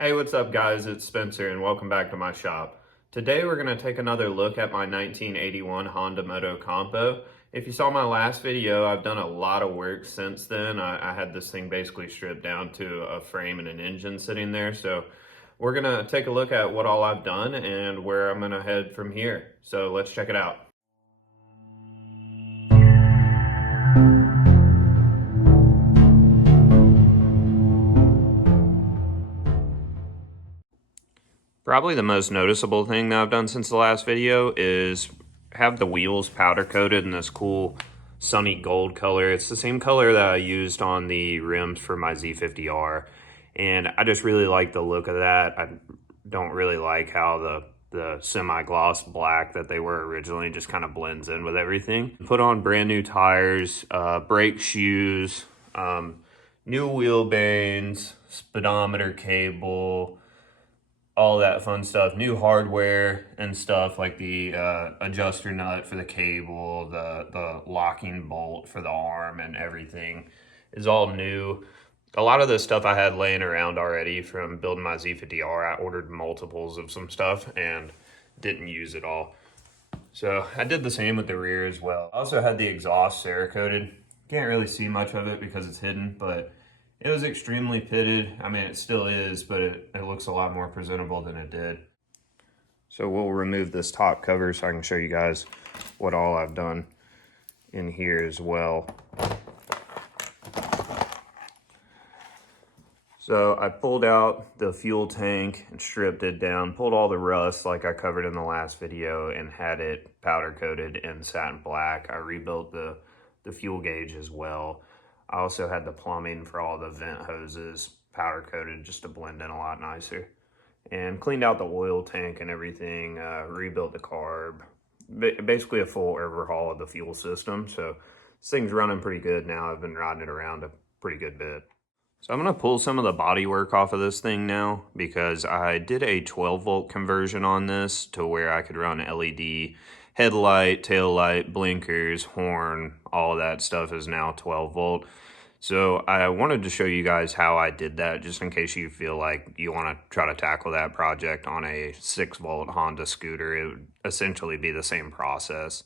Hey, what's up guys? It's Spencer and welcome back to my shop. Today we're going to take another look at my 1981 Honda MOTOCOMPO. If you saw my last video, I've done a lot of work since then. I had this thing basically stripped down to a frame and an engine sitting there. So we're going to take a look at what all I've done and where I'm going to head from here. So let's check it out. Probably the most noticeable thing that I've done since the last video is have the wheels powder coated in this cool sunny gold color. It's the same color that I used on the rims for my Z50R, and I just really like the look of that. I don't really like how the semi-gloss black that they were originally just kind of blends in with everything. Put on brand new tires, brake shoes, new wheel bearings, speedometer cable, all that fun stuff, new hardware and stuff like the adjuster nut for the cable, the locking bolt for the arm and everything is all new. A lot of the stuff I had laying around already from building my Z50R. I ordered multiples of some stuff and didn't use it all. So I did the same with the rear as well. I also had the exhaust Cerakoted. Can't really see much of it because it's hidden, but it was extremely pitted. I mean, it still is, but it looks a lot more presentable than it did. So we'll remove this top cover so I can show you guys what all I've done in here as well. So I pulled out the fuel tank and stripped it down, pulled all the rust like I covered in the last video and had it powder coated in satin black. I rebuilt the fuel gauge as well. I also had the plumbing for all the vent hoses powder coated just to blend in a lot nicer. And cleaned out the oil tank and everything, rebuilt the carb. Basically a full overhaul of the fuel system. So this thing's running pretty good now. I've been riding it around a pretty good bit. So I'm going to pull some of the bodywork off of this thing now because I did a 12 volt conversion on this to where I could run LED headlight, tail light, blinkers, horn, all of that stuff is now 12 volt. So I wanted to show you guys how I did that just in case you feel like you want to try to tackle that project on a 6 volt Honda scooter. It would essentially be the same process.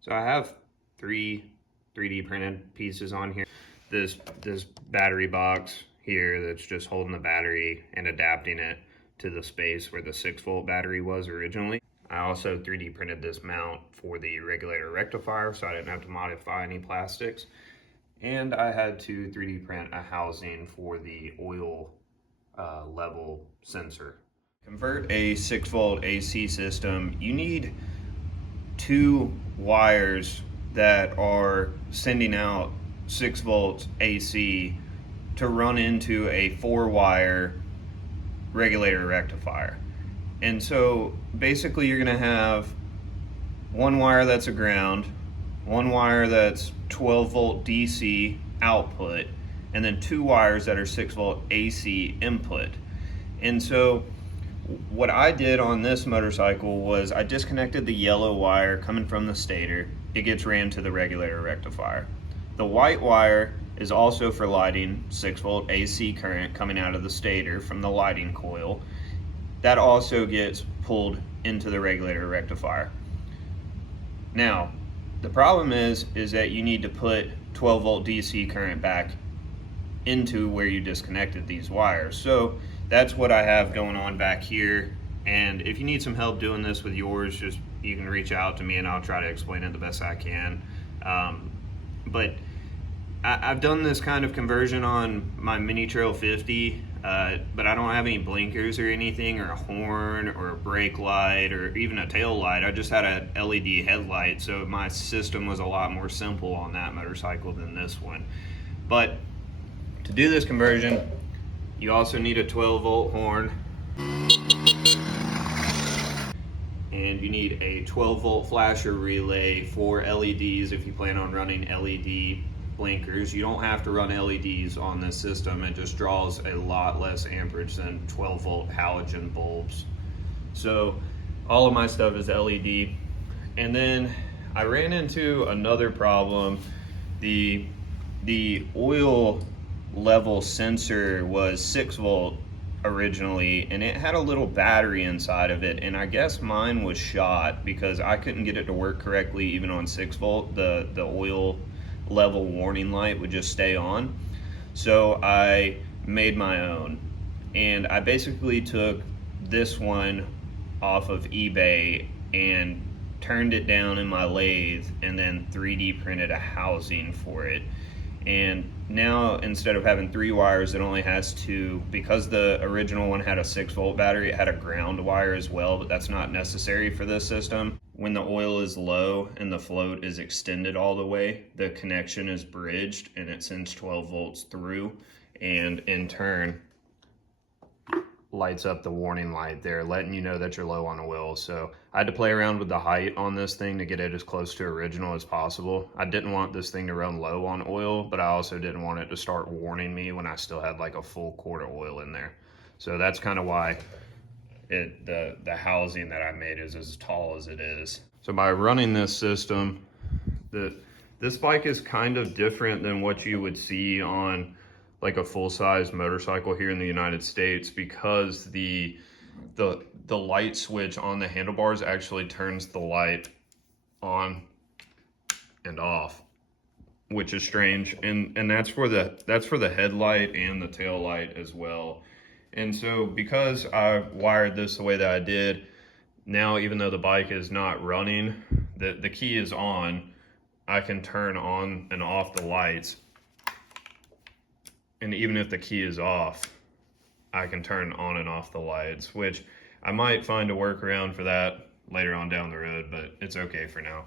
So I have three 3D printed pieces on here. This battery box here that's just holding the battery and adapting it to the space where the 6 volt battery was originally. I also 3D printed this mount for the regulator rectifier so I didn't have to modify any plastics. And I had to 3D print a housing for the oil level sensor. Convert a 6 volt AC system, you need 2 wires that are sending out 6 volts AC to run into a 4-wire regulator rectifier. And so basically you're going to have 1 wire that's a ground, 1 wire that's 12 volt DC output, and then 2 wires that are 6 volt AC input. And so what I did on this motorcycle was I disconnected the yellow wire coming from the stator. It gets ran to the regulator rectifier. The white wire is also for lighting, 6 volt AC current coming out of the stator from the lighting coil. That also gets pulled into the regulator rectifier. Now, the problem is that you need to put 12 volt DC current back into where you disconnected these wires. So that's what I have going on back here. And if you need some help doing this with yours, you can reach out to me and I'll try to explain it the best I can. But I've done this kind of conversion on my Mini Trail 50, but I don't have any blinkers or anything, or a horn or a brake light or even a tail light. I just had a LED headlight, so my system was a lot more simple on that motorcycle than this one. But to do this conversion, you also need a 12 volt horn, and you need a 12 volt flasher relay for LEDs if you plan on running LED blinkers. You don't have to run LEDs on this system. It just draws a lot less amperage than 12 volt halogen bulbs. So all of my stuff is LED. And then I ran into another problem. The oil level sensor was 6 volt originally, and it had a little battery inside of it, and I guess mine was shot because I couldn't get it to work correctly even on 6 volt. The oil level warning light would just stay on. So I made my own, and I basically took this one off of eBay and turned it down in my lathe and then 3D printed a housing for it. And now instead of having 3 wires, it only has 2. Because the original one had a 6 volt battery, it had a ground wire as well, but that's not necessary for this system. When the oil is low and the float is extended all the way, the connection is bridged and it sends 12 volts through, and in turn lights up the warning light there, letting you know that you're low on oil. So I had to play around with the height on this thing to get it as close to original as possible. I didn't want this thing to run low on oil, but I also didn't want it to start warning me when I still had like a full quart of oil in there. So that's kind of why the housing that I made is as tall as it is. So by running this system, this bike is kind of different than what you would see on like a full-size motorcycle here in the United States, because the light switch on the handlebars actually turns the light on and off, which is strange, and that's for the headlight and the tail light as well. And so because I wired this the way that I did, now even though the bike is not running, the key is on, I can turn on and off the lights. And even if the key is off, I can turn on and off the lights, which I might find a workaround for that later on down the road, but it's okay for now.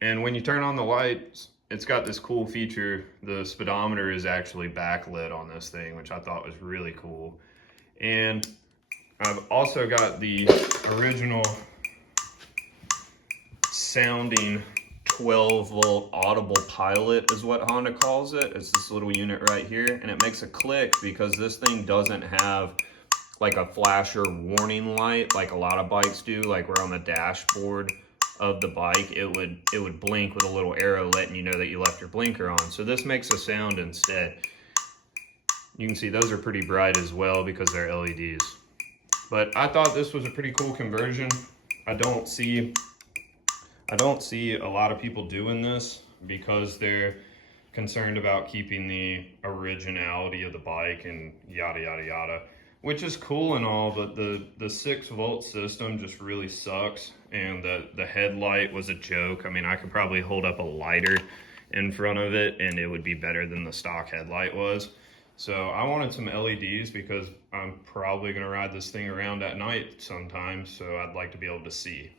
And when you turn on the lights, it's got this cool feature. The speedometer is actually backlit on this thing, which I thought was really cool. And I've also got the original sounding 12 volt audible pilot is what Honda calls it. It's this little unit right here, and it makes a click because this thing doesn't have like a flasher warning light like a lot of bikes do. Like where on the dashboard of the bike it would blink with a little arrow letting you know that you left your blinker on. So this makes a sound instead. You can see those are pretty bright as well because they're LEDs. But I thought this was a pretty cool conversion. I don't see a lot of people doing this because they're concerned about keeping the originality of the bike and yada yada yada, which is cool and all, but the 6 volt system just really sucks, and the headlight was a joke. I mean, I could probably hold up a lighter in front of it and it would be better than the stock headlight was. So I wanted some LEDs because I'm probably gonna ride this thing around at night sometime, so I'd like to be able to see.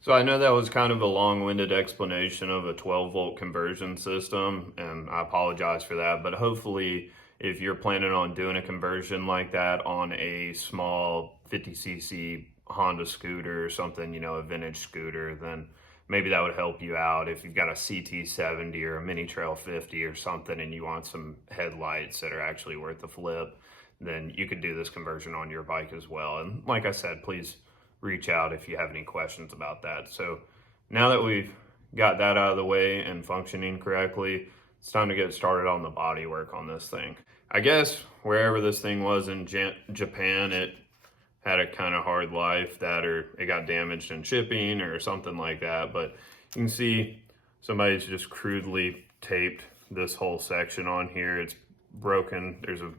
So I know that was kind of a long-winded explanation of a 12 volt conversion system, and I apologize for that, but hopefully if you're planning on doing a conversion like that on a small 50cc Honda scooter or something, you know, a vintage scooter, then maybe that would help you out. If you've got a CT70 or a Mini Trail 50 or something and you want some headlights that are actually worth the flip, then you could do this conversion on your bike as well. And like I said, please reach out if you have any questions about that. So now that we've got that out of the way and functioning correctly, it's time to get started on the bodywork on this thing. I guess wherever this thing was in Japan, it had a kind of hard life, that or it got damaged in shipping or something like that. But you can see somebody's just crudely taped this whole section on here. It's broken. There's a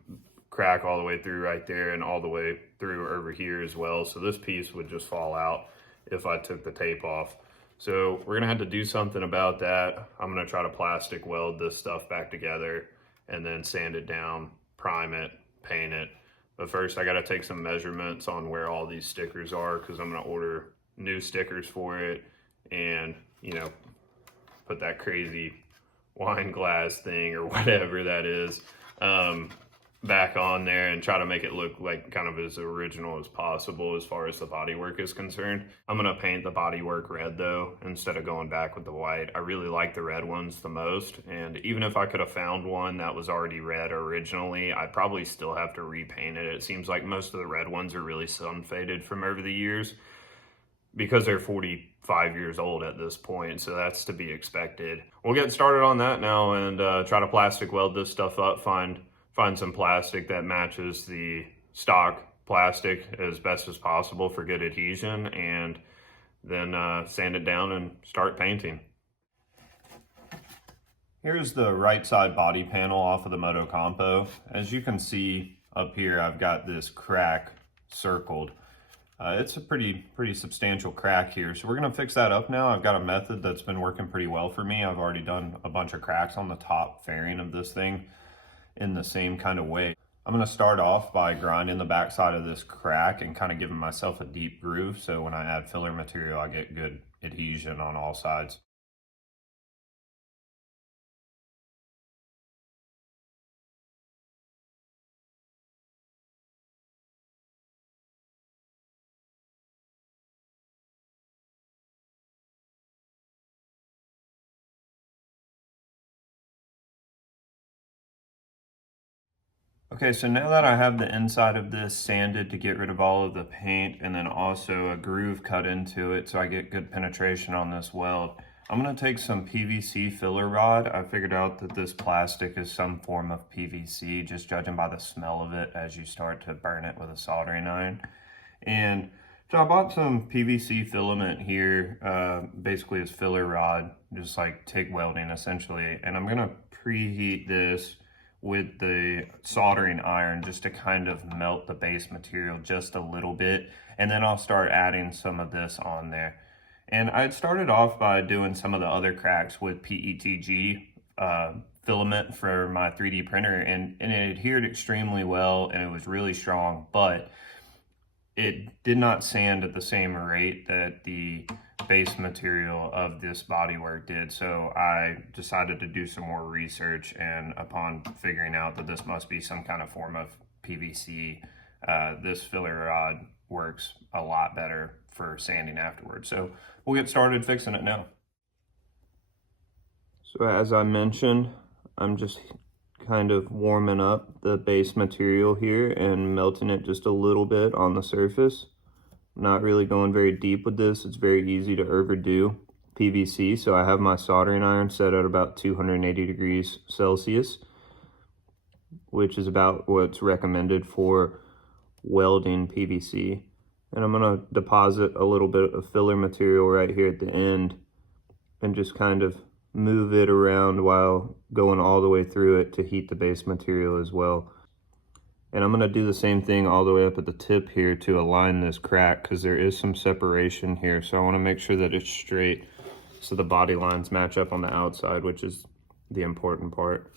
crack all the way through right there and all the way through over here as well. So this piece would just fall out if I took the tape off. So we're gonna have to do something about that. I'm gonna try to plastic weld this stuff back together and then sand it down, prime it, paint it. But first I gotta take some measurements on where all these stickers are, because I'm gonna order new stickers for it and, you know, put that crazy wine glass thing or whatever that is back on there and try to make it look like kind of as original as possible as far as the bodywork is concerned. I'm gonna paint the bodywork red though, instead of going back with the white. I really like the red ones the most, and even if I could have found one that was already red originally, I'd probably still have to repaint it. It seems like most of the red ones are really sun faded from over the years because they're 45 years old at this point, so that's to be expected. We'll get started on that now and try to plastic weld this stuff up, find some plastic that matches the stock plastic as best as possible for good adhesion, and then sand it down and start painting. Here's the right side body panel off of the MOTOCOMPO. As you can see up here, I've got this crack circled. It's a pretty substantial crack here, so we're gonna fix that up now. I've got a method that's been working pretty well for me. I've already done a bunch of cracks on the top fairing of this thing in the same kind of way. I'm gonna start off by grinding the backside of this crack and kind of giving myself a deep groove, so when I add filler material, I get good adhesion on all sides. Okay, so now that I have the inside of this sanded to get rid of all of the paint, and then also a groove cut into it so I get good penetration on this weld, I'm gonna take some PVC filler rod. I figured out that this plastic is some form of PVC, just judging by the smell of it as you start to burn it with a soldering iron. And so I bought some PVC filament here, basically as filler rod, just like TIG welding essentially. And I'm gonna preheat this with the soldering iron just to kind of melt the base material just a little bit, and then I'll start adding some of this on there. And I started off by doing some of the other cracks with PETG filament for my 3D printer, and it adhered extremely well and it was really strong, but it did not sand at the same rate that the base material of this bodywork did. So I decided to do some more research, and upon figuring out that this must be some kind of form of PVC, this filler rod works a lot better for sanding afterwards. So we'll get started fixing it now. So as I mentioned, I'm just kind of warming up the base material here and melting it just a little bit on the surface. Not really going very deep with this. It's very easy to overdo PVC, so I have my soldering iron set at about 280 degrees Celsius, which is about what's recommended for welding PVC. And I'm gonna deposit a little bit of filler material right here at the end and just kind of move it around while going all the way through it to heat the base material as well. And I'm going to do the same thing all the way up at the tip here to align this crack, because there is some separation here. So I want to make sure that it's straight so the body lines match up on the outside, which is the important part.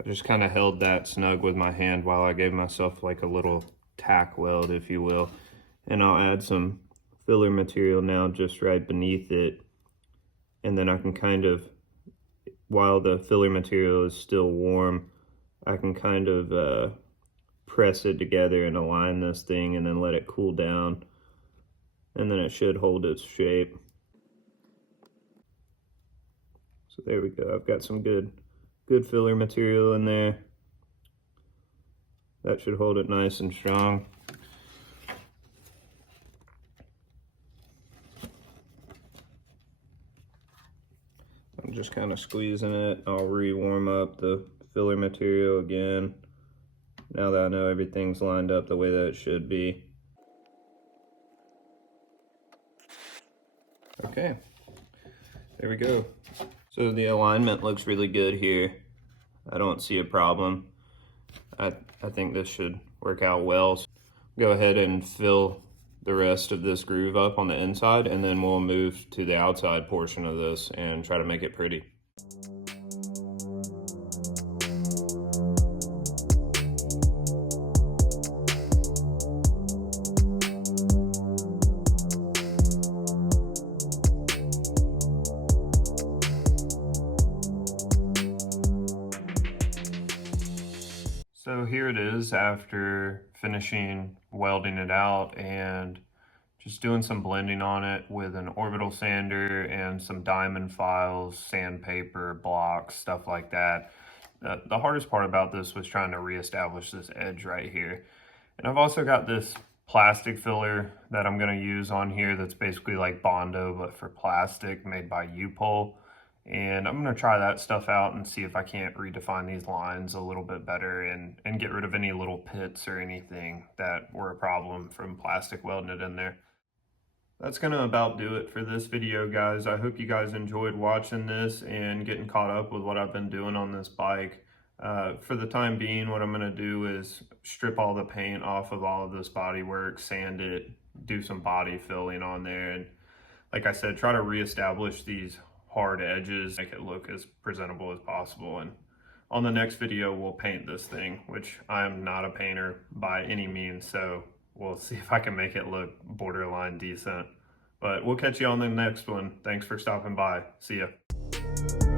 I just kind of held that snug with my hand while I gave myself like a little tack weld, if you will. And I'll add some filler material now just right beneath it. And then I can kind of, while the filler material is still warm, I can kind of press it together and align this thing and then let it cool down. And then it should hold its shape. So there we go. I've got some good filler material in there. That should hold it nice and strong. I'm just kind of squeezing it. I'll re-warm up the filler material again, now that I know everything's lined up the way that it should be. Okay, there we go. So the alignment looks really good here. I don't see a problem. I think this should work out well. So go ahead and fill the rest of this groove up on the inside, and then we'll move to the outside portion of this and try to make it pretty. So here it is after finishing welding it out and just doing some blending on it with an orbital sander and some diamond files, sandpaper, blocks, stuff like that. The hardest part about this was trying to reestablish this edge right here. And I've also got this plastic filler that I'm going to use on here that's basically like Bondo but for plastic, made by U-Pole. And I'm going to try that stuff out and see if I can't redefine these lines a little bit better and get rid of any little pits or anything that were a problem from plastic welding it in there. That's going to about do it for this video, guys. I hope you guys enjoyed watching this and getting caught up with what I've been doing on this bike. For the time being, what I'm going to do is strip all the paint off of all of this bodywork, sand it, do some body filling on there, and like I said, try to reestablish these hard edges, make it look as presentable as possible. And on the next video, we'll paint this thing, which I am not a painter by any means, so we'll see if I can make it look borderline decent. But we'll catch you on the next one. Thanks for stopping by. See ya.